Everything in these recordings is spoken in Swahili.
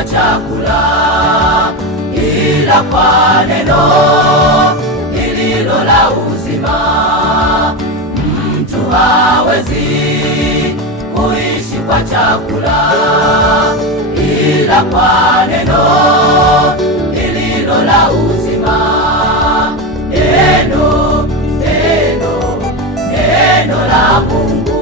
kwa chakula, ila kwa neno lililo la uzima. Mtu hawezi kuishi kwa chakula, ila kwa neno lililo la uzima. Neno, neno, neno la Mungu.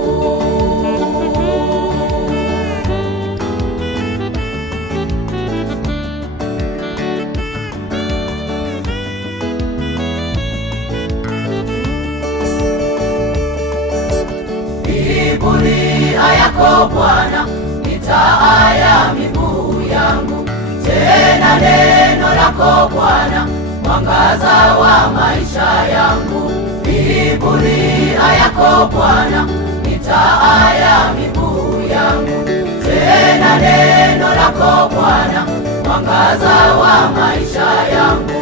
Biblia yako Bwana ni taa ya miguu yangu, tena neno lako Bwana mwangaza wa maisha yangu. Biblia yako Bwana ni taa ya miguu yangu, tena neno lako Bwana mwangaza wa maisha yangu.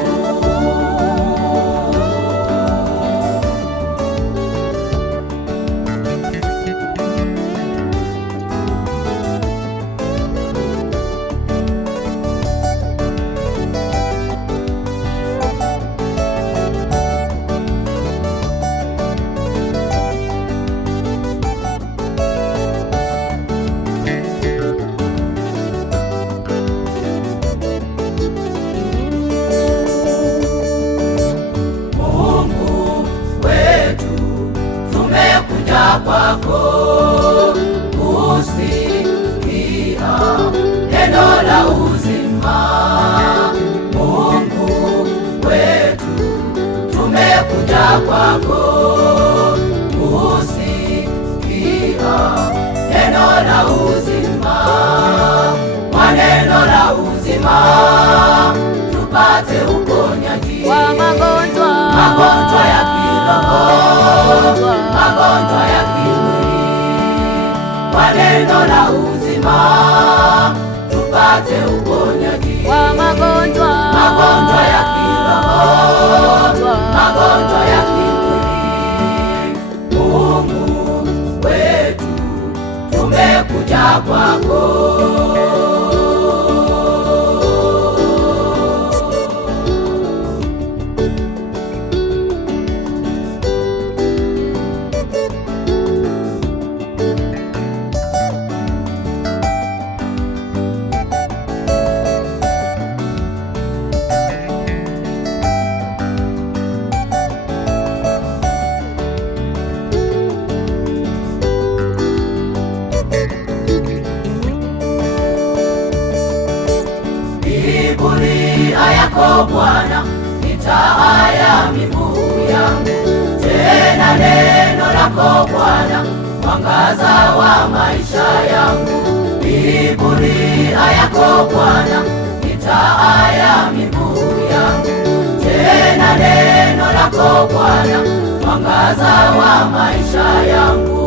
Kwako kusikia neno la uzima. Mungu wetu, tumekuja kwako kusikia neno la uzima. Kwa neno la uzima tupate uponyaji wa magonjwa ya kiroho, magonjwa ya kimwili. Kwa neno la uzima tupate uponyaji wa magonjwa ya kiroho, magonjwa ya kimwili. Mungu wetu, tumekuja kwako. Biblia yako Bwana ni taa ya miguu yangu, tena neno lako Bwana mwangaza wa maisha yangu. Biblia yako Bwana ni taa ya miguu yangu, tena neno lako Bwana mwangaza wa maisha yangu.